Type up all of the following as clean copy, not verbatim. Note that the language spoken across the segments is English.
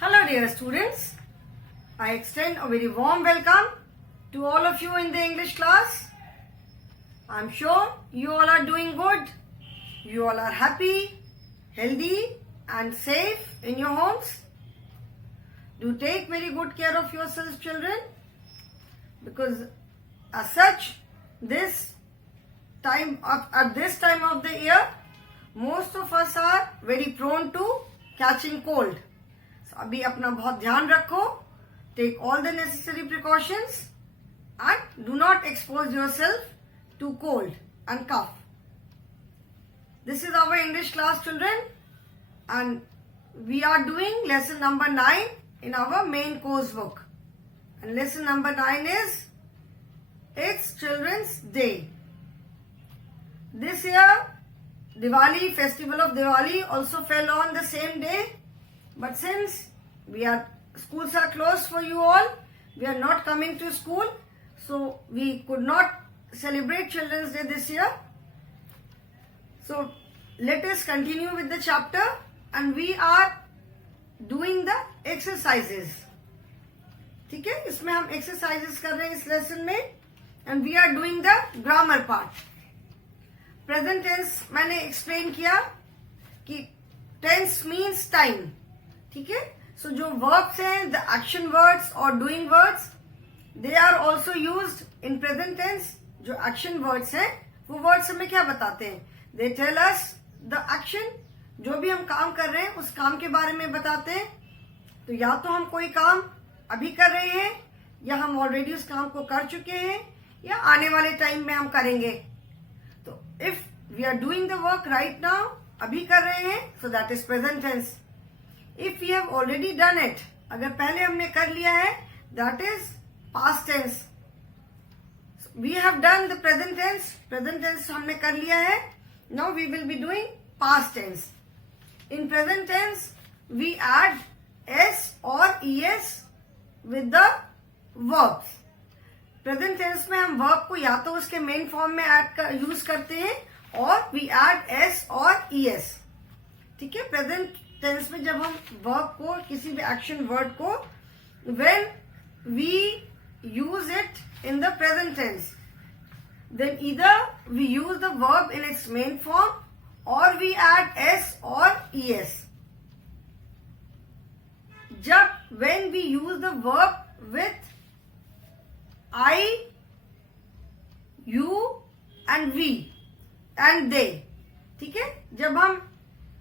Hello dear students, I extend a very warm welcome to all of you in the English class. I am sure you all are doing good. You all are happy, healthy and safe in your homes. Do take very good care of yourselves, children, because as such at this time of the year most of us are very prone to catching cold. अभी अपना बहुत ध्यान रखो, take all the necessary precautions and do not expose yourself to cold and cough. This is our English class, children, and we are doing lesson number 9 in our main course book. And lesson number 9 is It's Children's Day. This year, Diwali, festival of Diwali also fell on the same day. But since schools are closed for you all, we are not coming to school, so we could not celebrate Children's Day this year. So let us continue with the chapter, and we are doing the exercises. ठीक है, इसमें हम exercises कर रहे हैं इस lesson में, and we are doing the grammar part. Present tense मैंने explain किया कि tense means time. ठीक है, सो जो वर्ब्स हैं, द एक्शन वर्ड्स और doing words, they are also used in present tense. जो एक्शन वर्ड्स हैं वो वर्ड्स हमें क्या बताते हैं? They tell us the action. जो भी हम काम कर रहे हैं उस काम के बारे में बताते हैं. तो या तो हम कोई काम अभी कर रहे हैं, या हम ऑलरेडी उस काम को कर चुके हैं, या आने वाले टाइम में हम करेंगे. तो if we are doing the work right now, अभी कर रहे हैं, so that is present tense. If we have already done it, अगर पहले हमने कर लिया है, that is past tense. We have done the present tense. Present tense हमने कर लिया है. Now we will be doing past tense. In present tense, we add s or es with the verbs. Present tense में हम verb को या तो उसके main form में use करते हैं, और we add s or es. ठीक है, present टेंस में जब हम वर्ब को, किसी भी एक्शन वर्ड को, when we use it in the present tense, then either we use the verb in its main form और वी एड एस और ईएस. जब when we use the verb with I, you and we and they, ठीक है, जब हम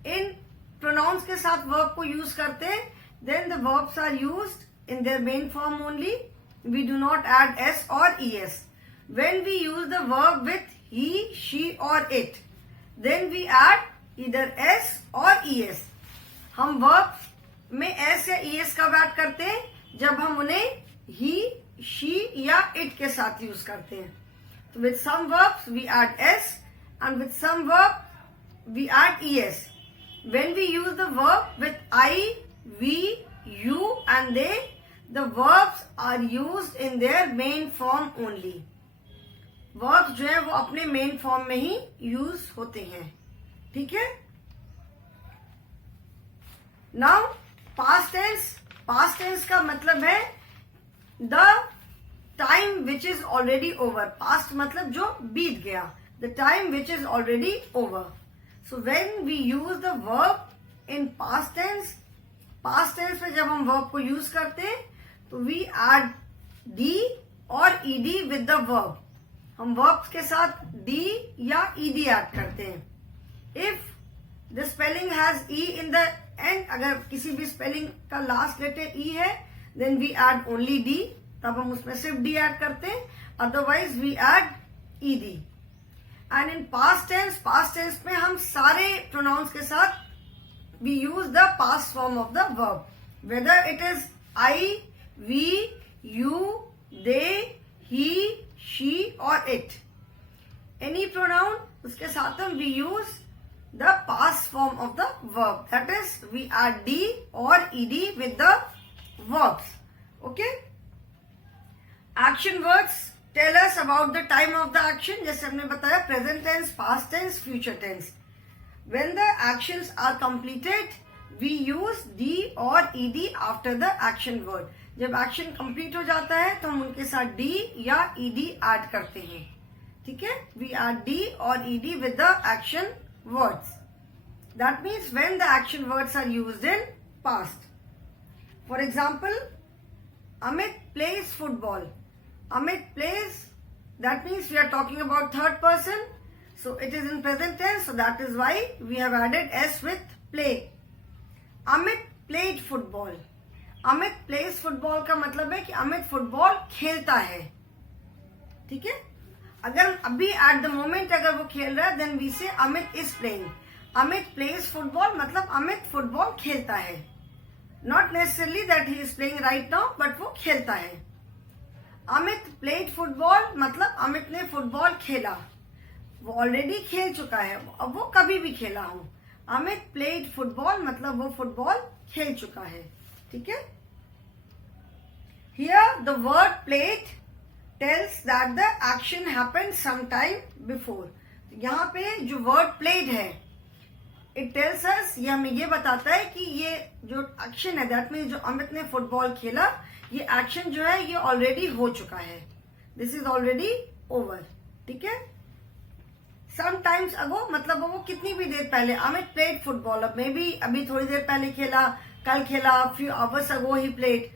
इन pronouns के साथ verb को use करते हैं, then the verbs are used in their main form only. We do not add s or es. When we use the verb with he, she or it, then we add either s or es. हम verbs में s या es कब add करते हैं? जब हम उन्हें he, she या it के साथ use करते हैं. तो with some verbs we add s, and with some verb we add es. When we use the verb with I, we, you and they, the verbs are used in their main form only. Verbs जो है वो अपने main form में ही use होते हैं. ठीक है? Now past tense. Past tense का मतलब है the time which is already over. Past मतलब जो बीत गया. The time which is already over. So when we use the verb in past tense में जब हम verb को use करते हैं, तो we add d और ed with the verb. हम verbs के साथ d या ed add करते हैं. If the spelling has e in the end, अगर किसी भी spelling का last letter e है, then we add only d. तब हम उसमें सिर्फ d add करते हैं. Otherwise we add ed. And in past tense में हम सारे pronouns के साथ we use the past form of the verb. Whether it is I, we, you, they, he, she or it. Any pronoun, उसके साथ हम we use the past form of the verb. That is, we add d or ed with the verbs. Okay? Action words tell us about the time of the action. जैसे हमने बताया, present tense, past tense, future tense. When the actions are completed, we use D और ED after the action word. जब action complete हो जाता है तो हम उनके साथ डी या ईडी ऐड करते हैं, ठीक है। वी ऐड डी और ED with the action words. That means when the action words are used in past. For example, Amit plays football. Amit plays, that means we are talking about third person, so it is in present tense, so that is why we have added s with play. Amit played football. Amit plays football का मतलब है कि Amit football खेलता है, ठीक है। अगर अभी एट द मोमेंट अगर वो खेल रहा है, then we say Amit is playing. Amit plays football मतलब अमित फुटबॉल खेलता है, not necessarily that he is playing right now, but वो खेलता है। अमित प्लेड फुटबॉल मतलब अमित ने फुटबॉल खेला, वो ऑलरेडी खेल चुका है, अब वो कभी भी खेला हो। अमित प्लेड फुटबॉल मतलब वो फुटबॉल खेल चुका है, ठीक है। Here the word played tells that the action happened some time before. यहाँ पे जो वर्ड प्लेड है, इट टेल्स अस, ये हमें ये बताता है कि ये जो एक्शन है, दैट मीन्स जो अमित ने फुटबॉल खेला, ये एक्शन जो है ये ऑलरेडी हो चुका है। दिस इज ऑलरेडी ओवर, ठीक है। समटाइम्स अगो मतलब वो कितनी भी देर पहले, अमित प्लेड फुटबॉल, अब मे बी अभी थोड़ी देर पहले खेला, कल खेला, few hours ago he played,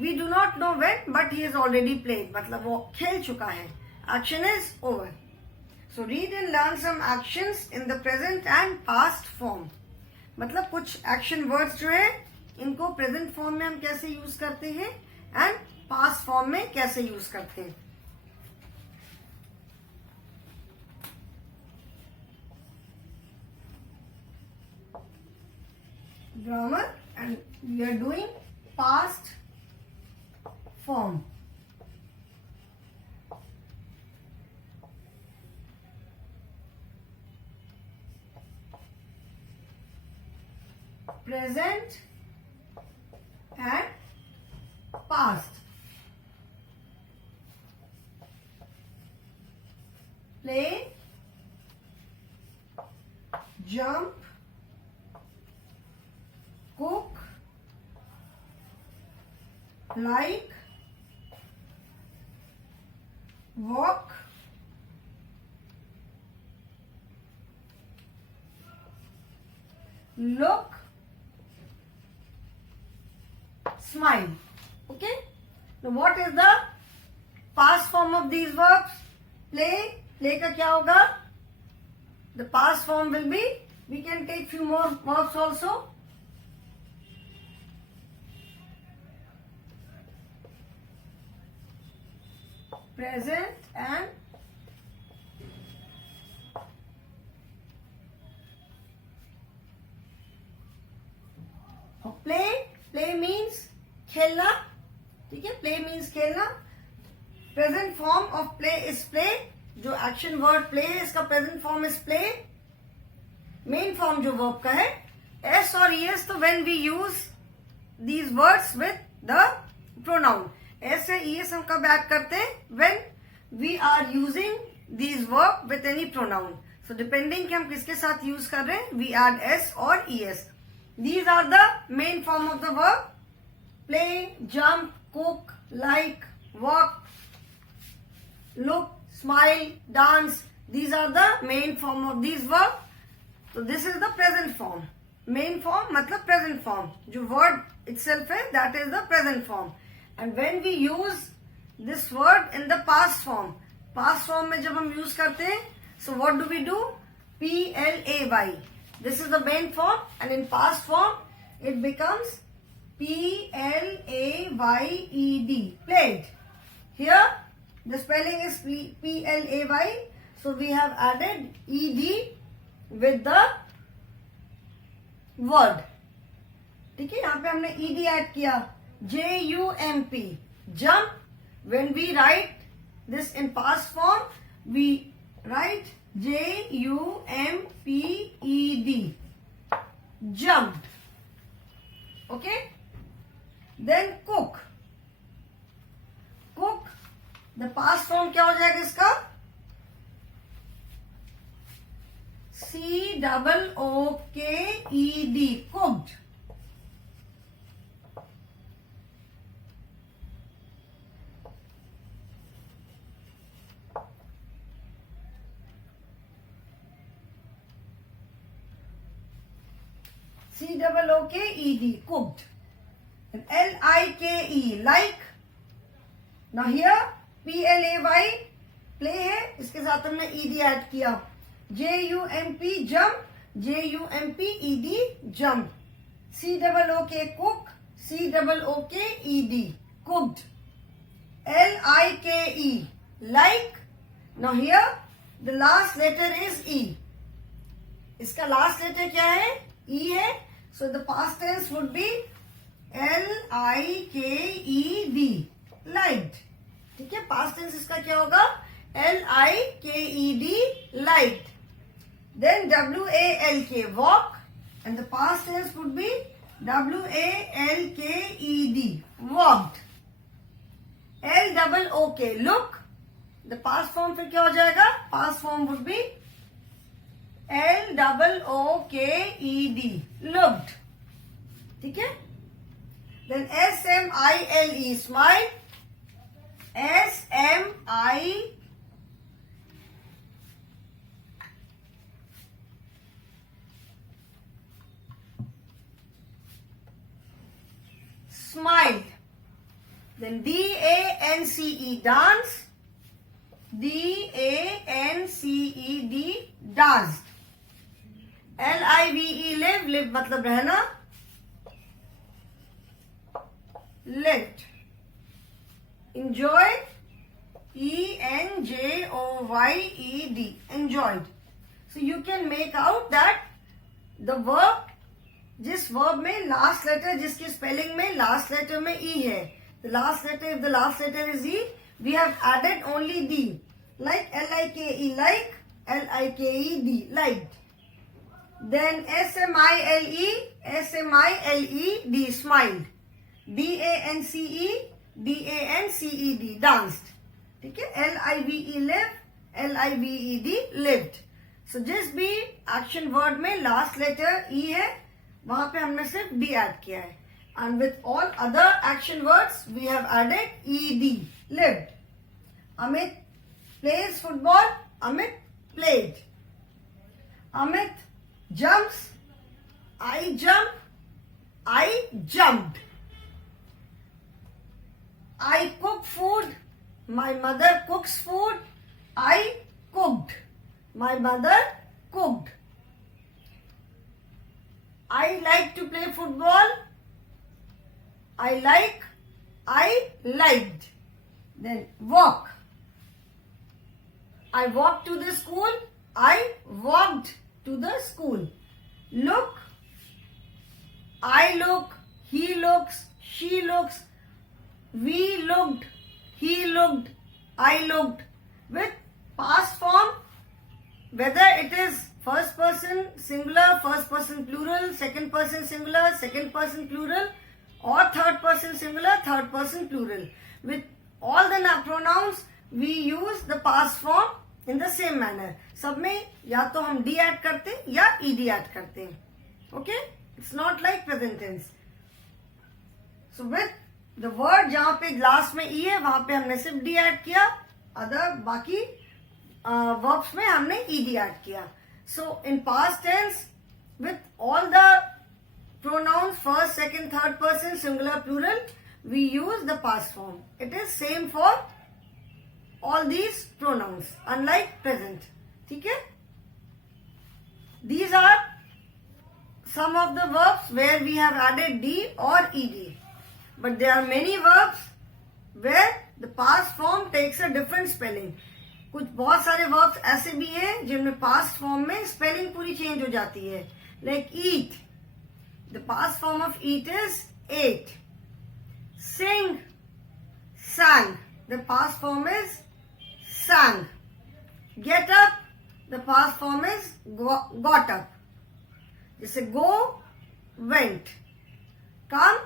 we do not know when, but he is already played, मतलब वो खेल चुका है, action is over. So read and learn some actions in the present and past form. मतलब कुछ एक्शन वर्ड्स जो है इनको प्रेजेंट फॉर्म में हम कैसे यूज करते हैं एंड पास्ट फॉर्म में कैसे यूज करते हैं। Grammar and we are doing past form. Present and past. Play, jump, cook, like, walk, look, smile. Okay, now what is the past form of these verbs? Play का क्या होगा? The past form will be, we can take few more verbs also. Present and play means खेलना, ठीक है। Play means खेलना। Present form of play is play. जो action word play है इसका present form is play. Main form जो verb का है एस और ईएस, तो when we use these words with the pronoun, S या ईएस हम कब ऐड करते हैं? When we are using these verb with any pronoun. So depending कि हम किसके साथ यूज कर रहे हैं, वी ऐड एस और ES. These are the main form of the verb. Play, jump, cook, like, walk, look, smile, dance. These are the main form of these verbs. So this is the present form. Main form मतलब present form. जो word itself है, that is the present form. And when we use this word in the past form में जब हम use करते हैं, so what do we do? P-L-A-Y. This is the main form, and in past form it becomes P-L-A-Y-E-D, played. Here the spelling is P-L-A-Y, so we have added E-D with the word, ठीक है। यहाँ पे हमने E-D add किया। J-U-M-P, jump. When we write this in past form, we write J-U-M-P-E-D, jumped. Okay. Then cook. The past form क्या हो जाएगा इसका? C-O-O-K-E-D, cooked. COOKED, cooked. And LIKE, like. Now here PLAY, play है, इसके साथ हमने ED add किया. JUMP, jump. JUMPED, jump. COOK, cook. COOKED, cooked. LIKE, like. Now here the last letter is E. इसका last letter क्या है? E है. So the past tense would be LIKED, liked. ठीक है, past tense इसका क्या होगा? LIKED, liked. Then WALK, walk, and the past tense would be WALKED, walked. LOOK, look. The past form फिर क्या हो जाएगा? Past form would be LOOKED, looked. ठीक है? Then SMILE, smile. SMI, smile. Then DANCE, dance. DANCED, danced. LIVE, live. Live मतलब रहना. Lived. Enjoy. ENJOYED, enjoyed. So you can make out that the verb, जिस verb में last letter, जिसकी spelling में last letter में E है, the last letter, if the last letter is E, we have added only D. Like LIKE, like. LIKED, liked. Then SMILE, smiled. DANCE, danced. ठीक है, LIVE, live. LIVED, lived. So जिस भी action word में last letter E है, वहां पे हमने सिर्फ D add किया है. And with all other action words, we have added ED, lived. Amit plays football. Amit played. Amit jumps. I jump. I jumped. I cook food. My mother cooks food. I cooked. My mother cooked. I like to play football. I liked. Then walk. I walked to the school. I walked to the school. Look. I look. He looks. She looks. We looked. He looked. I looked. With past form, whether it is first person singular, first person plural, second person singular, second person plural, or third person singular, third person plural. With all the pronouns, we use the past form in the same manner. सब में या तो हम D add करते हैं या ED add करते हैं. Okay? It's not like present tense. So with the word जहाँ पे last में E है, वहां पे हमने सिर्फ D add किया. Other बाकी verbs में हमने ED add किया. So in past tense, with all the pronouns first, second, third person, singular, plural, we use the past form. It is same for all these pronouns, unlike present. ठीक है? These are some of the verbs where we have added D or ED. But there are many verbs where the past form takes a different spelling. कुछ बहुत सारे verbs ऐसे भी हैं जिनमें past form में spelling पूरी change हो जाती है. Like eat. The past form of eat is ate. Sing. Sang. The past form is sang. Get up. The past form is got up. जैसे go, went. Come,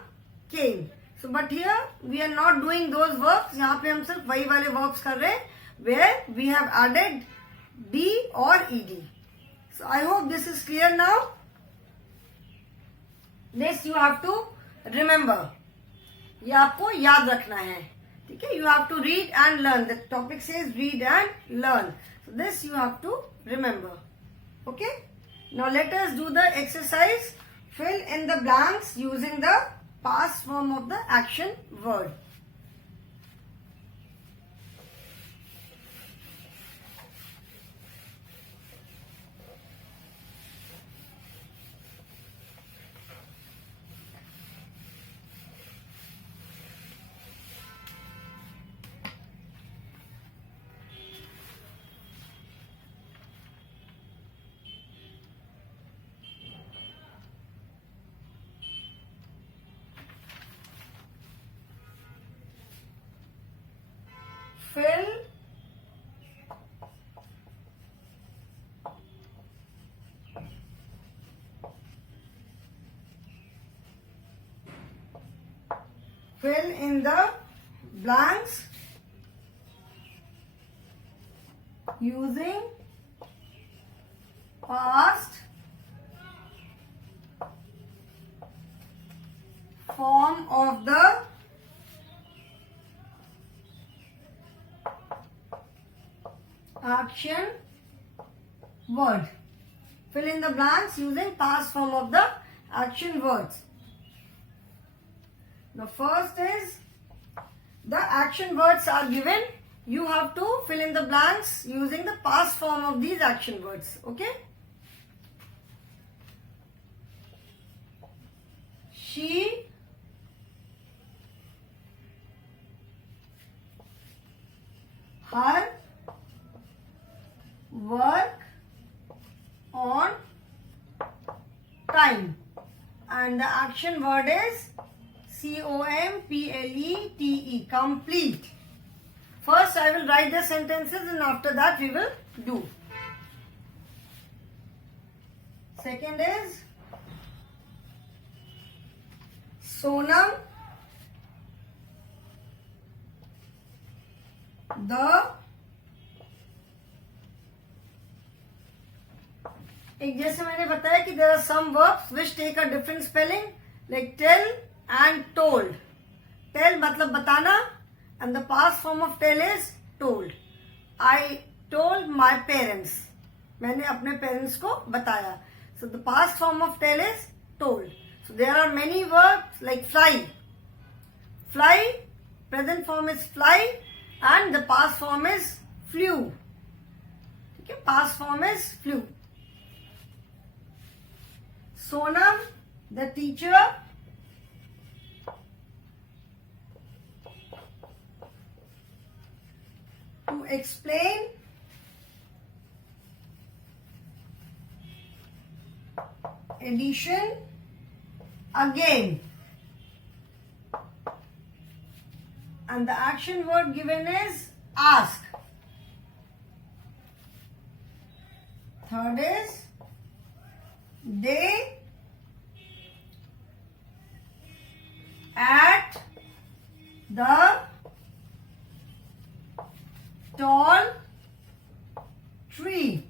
came. So but here we are not doing those verbs. यहाँ पे हम सिर्फ वही वाले verbs कर रहे हैं where we have added D or ED. So I hope this is clear now. This you have to remember. ये आपको याद रखना है. ठीक है? You have to read and learn. The topic says read and learn. So this you have to remember. Okay? Now let us do the exercise fill in the blanks using the past form of the action word. Fill in the blanks using past form of the action word. Fill in the blanks using past form of the action words. The first is the action words are given. You have to fill in the blanks using the past form of these action words. Okay? She her work on time, and the action word is complete. Complete. First I will write the sentences and after that we will do. Second is Sonam the एक जैसे मैंने बताया कि there are some verbs which take a different spelling like tell and told. Tell मतलब बताना and the past form of tell is told. I told my parents. मैंने अपने parents को बताया. So the past form of tell is told. So there are many verbs like fly. Fly, present form is fly and the past form is flew. Okay, past form is flew. Sonam, the teacher, to explain addition again. And the action word given is ask. Third is they at the tall tree,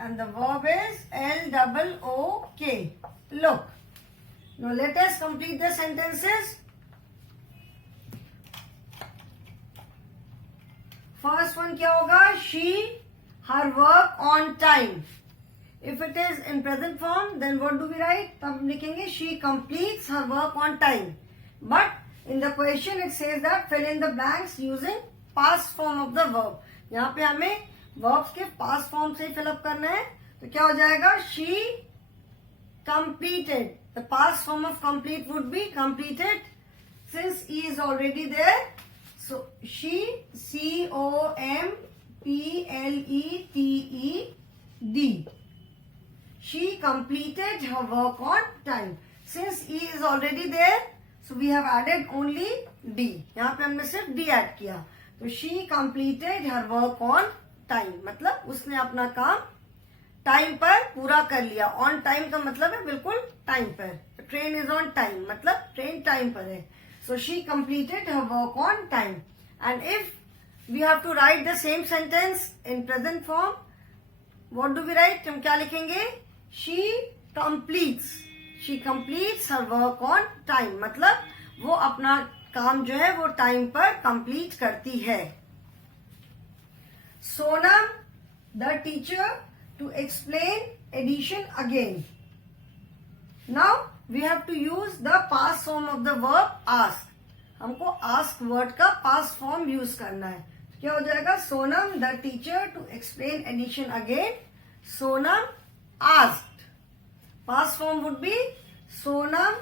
and the verb is LOOK. Look. Now let us complete the sentences. First one क्या होगा? She her work on time. If it is in present form, then what do we write? तब हम लिखेंगे she completes her work on time. But in the question it says that fill in the blanks using past form of the verb. यहाँ पे हमें verbs के past form से fill up करना है. तो क्या हो जाएगा? She completed. The past form of complete would be completed. Since E is already there, so she COMPLETED. She completed her work on time. Since E is already there, so we have added only D. यहाँ पे हमने सिर्फ D add किया. तो she completed her work on time. मतलब उसने अपना काम टाइम पर पूरा कर लिया. ऑन टाइम का मतलब है बिल्कुल टाइम पर. ट्रेन इज ऑन टाइम मतलब ट्रेन टाइम पर है. So she completed her work on time. And if we have to write the same sentence in present form, what do we write? हम क्या लिखेंगे? She completes her work on time. मतलब वो अपना काम जो है वो टाइम पर कंप्लीट करती है. Sonam the teacher to explain addition again. Now we have to use the past form of the verb ask. हमको ask word का past form use करना है. क्या हो जाएगा? Sonam, the teacher, to explain addition again. Sonam asked. Past form would be Sonam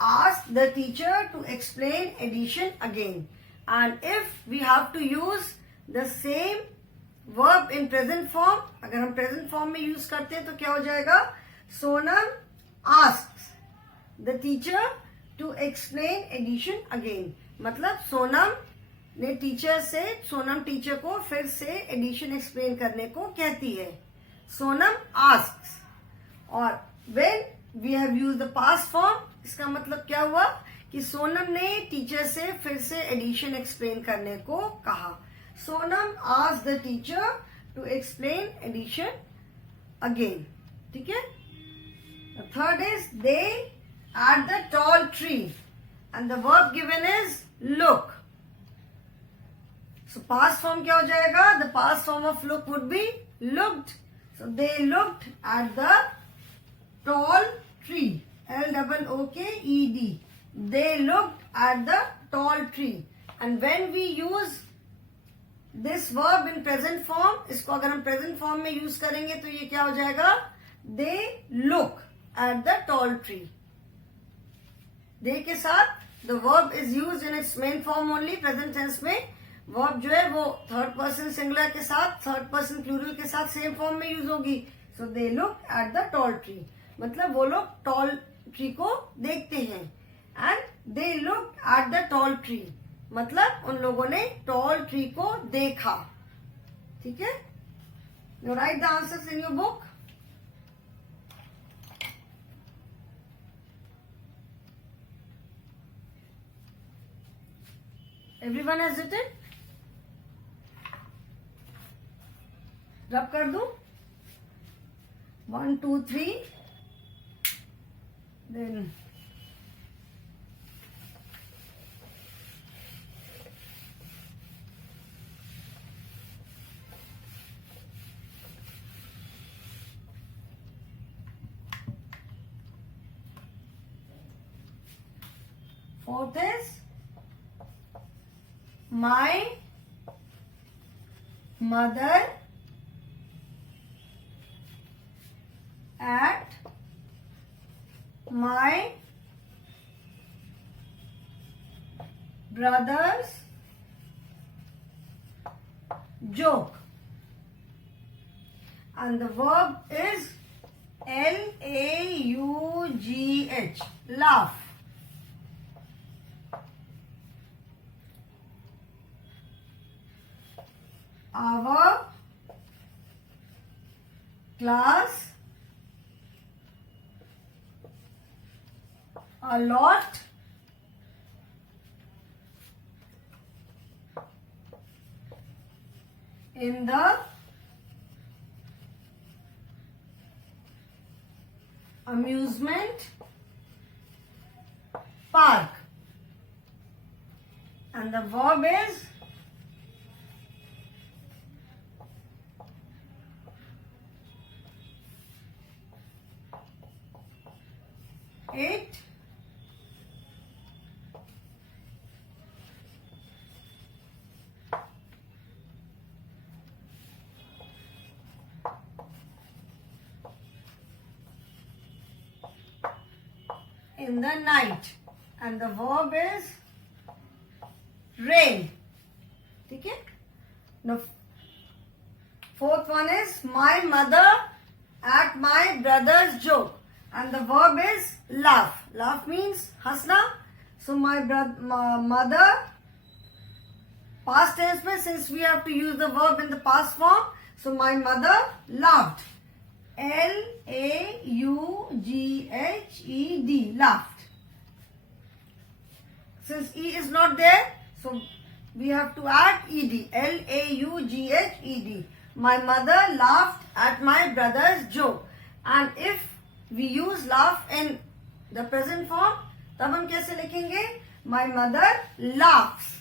asked the teacher to explain addition again. And if we have to use the same verb in present form, अगर हम present form में use करते हैं तो क्या हो जाएगा? Sonam asks the teacher to explain addition again. मतलब सोनम ने सोनम टीचर को फिर से एडिशन एक्सप्लेन करने को कहती है. सोनम asks. और when we have used the past form, इसका मतलब क्या हुआ कि सोनम ने टीचर से फिर से एडिशन एक्सप्लेन करने को कहा. Sonam asked the teacher to explain addition again. ठीक है. The third is they at the tall tree, and the verb given is look. So past form क्या हो जाएगा? The past form of look would be looked. So they looked at the tall tree. L-O-O-K-E-D. They looked at the tall tree. And when we use this verb in present form, इसको अगर हम present form में use करेंगे तो ये क्या हो जाएगा? They look at the tall tree. They के साथ the verb is used in its main form only. Present tense में verb जो है वो third person singular के साथ third person plural के साथ same form में use होगी. So they look at the tall tree. मतलब वो लोग tall tree को देखते हैं. And they looked at the tall tree. मतलब उन लोगों ने tall tree को देखा. ठीक है? You write the answers in your book. Everyone has written? रब कर दूं? 1, 2, 3. Then fourth is my mother at my brother's joke. And the verb is L-A-U-G-H. Laugh. Our class a lot in the amusement park. And the verb is it in the night. And the verb is rain. ठीक है? Now fourth one is my mother at my brother's joke. And the verb is laugh. Laugh means hasna. So my mother, past tense mein, since we have to use the verb in the past form, so my mother laughed. L-A-U-G-H-E-D. Laughed. Since E is not there, so we have to add E-D. L-A-U-G-H-E-D. My mother laughed at my brother's joke. And if we use laugh in the present form, तब हम कैसे लिखेंगे? My mother laughs.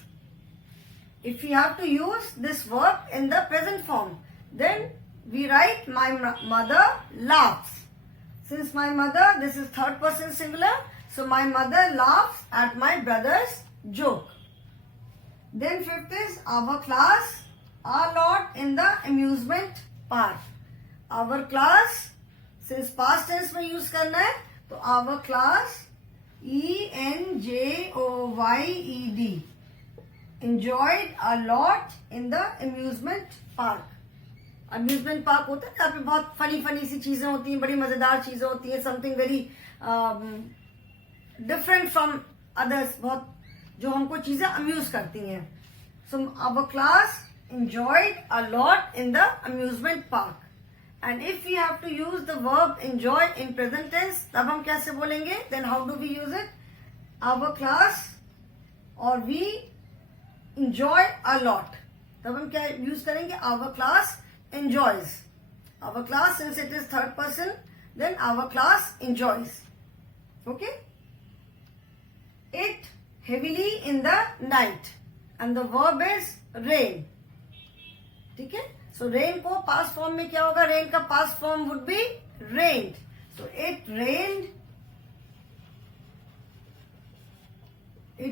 If we have to use this verb in the present form, then we write my mother laughs. Since my mother, this is third person singular, so my mother laughs at my brother's joke. Then fifth is our class are lot in the amusement park. Our class, since past tense में use करना है, तो our class ENJOYED enjoyed a lot in the amusement park. Amusement park होता है, यहाँ पे बहुत funny funny सी चीजें होती हैं, बड़ी मजेदार चीजें होती हैं, something very different from others, बहुत जो हमको चीजें अम्यूज करती हैं. So our class enjoyed a lot in the amusement park. And if we have to use the verb enjoy in present tense, तब हम कैसे बोलेंगे? Then how do we use it? Our class or we enjoy a lot. तब हम क्या use करेंगे? Our class enjoys. Our class, since it is third person, then our class enjoys. Okay? It heavily in the night. And the verb is rain. ठीक है. सो rain को past form में क्या होगा? रेन का past form would be rained. So it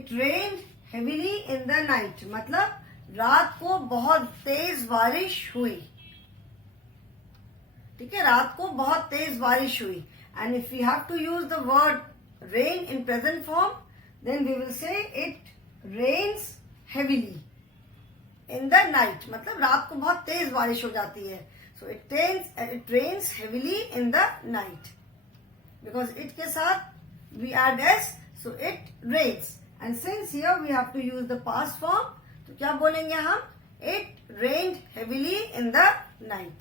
rained heavily in the night, मतलब रात को बहुत तेज बारिश हुई. ठीक है, रात को बहुत तेज बारिश हुई. And if you have to use the word rain in present form, then we will say it rains heavily in the night, मतलब रात को बहुत तेज बारिश हो जाती है. So it rains heavily in the night. Because it के साथ we add S, so it rains. And since here we have to use the past form, तो क्या बोलेंगे हम? It rained heavily in the night.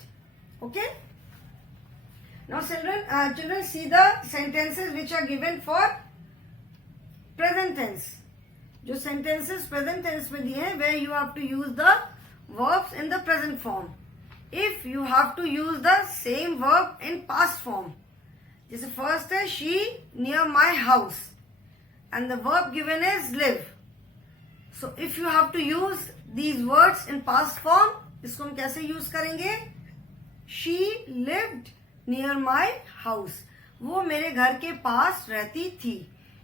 Okay. Now children see the sentences which are given for present tense. जो sentences present tense में दिए हैं, where you have to use the verbs in the present form. If you have to use the same verb in past form, जैसे first है she near my house and the verb given is live. So if you have to use these words in past form, इसको हम कैसे use करेंगे? She lived near my house. वो मेरे घर के पास रहती थी.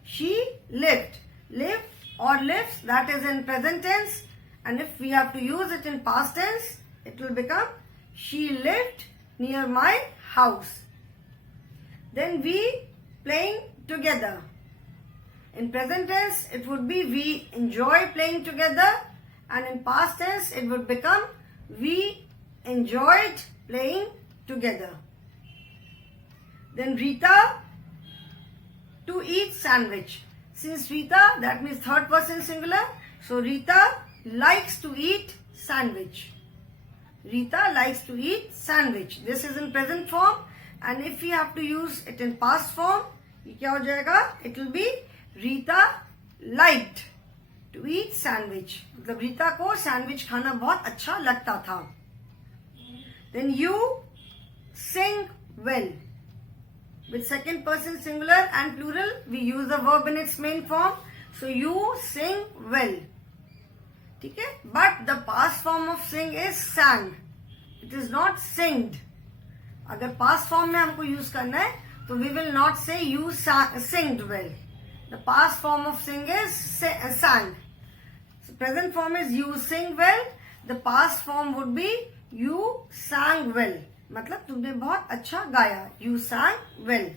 She lived. Live or lives, that is in present tense, and if we have to use it in past tense, it will become she lived near my house. Then we playing together. In present tense, it would be we enjoy playing together, and in past tense, it would become we enjoyed playing together. Then Rita to eat sandwich. Since Rita, that means third person singular, so Rita likes to eat sandwich. Rita likes to eat sandwich. This is in present form, and if we have to use it in past form, ये क्या हो जाएगा? It will be Rita liked to eat sandwich. मतलब रीता को sandwich खाना बहुत अच्छा लगता था. Then you sing well. With second person singular and plural, we use the verb in its main form. So you sing well. ठीक है? But the past form of sing is sang. It is not singed. अगर past form में हमको use करना है, तो we will not say you singed well. The past form of sing is sang. So present form is you sing well. The past form would be you sang well. मतलब तुमने बहुत अच्छा गाया. You sang well.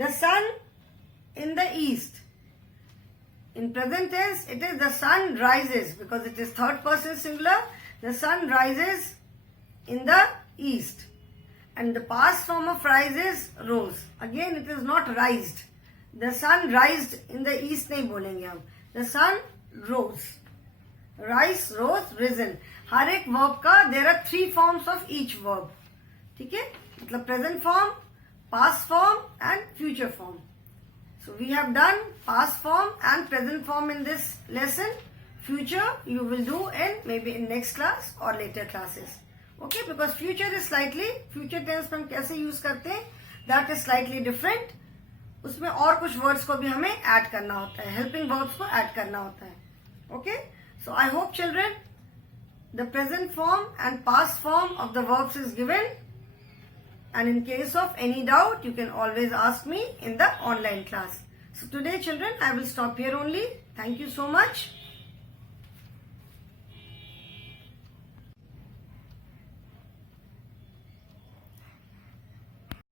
The sun in the east. In present tense, it is the sun rises because it is third person singular. The sun rises in the east. And the past form of rise is rose. Again, it is not rised. The sun rised in the east नहीं बोलेंगे हम. The sun rose. Rise, rose, risen. हर एक verb का there are 3 forms of each verb. ठीक है, मतलब present form, past form and future form. So we have done past form and present form in this lesson. Future you will do in maybe in next class और later classes. Okay, because future is slightly, future tense में हम कैसे use करते हैं that is slightly different. उसमें और कुछ words को भी हमें ऐड करना होता है, हेल्पिंग वर्ब्स को ऐड करना होता है. Okay, so I hope children the present form and past form of the verbs is given. And in case of any doubt, you can always ask me in the online class. So today children, I will stop here only. Thank you so much.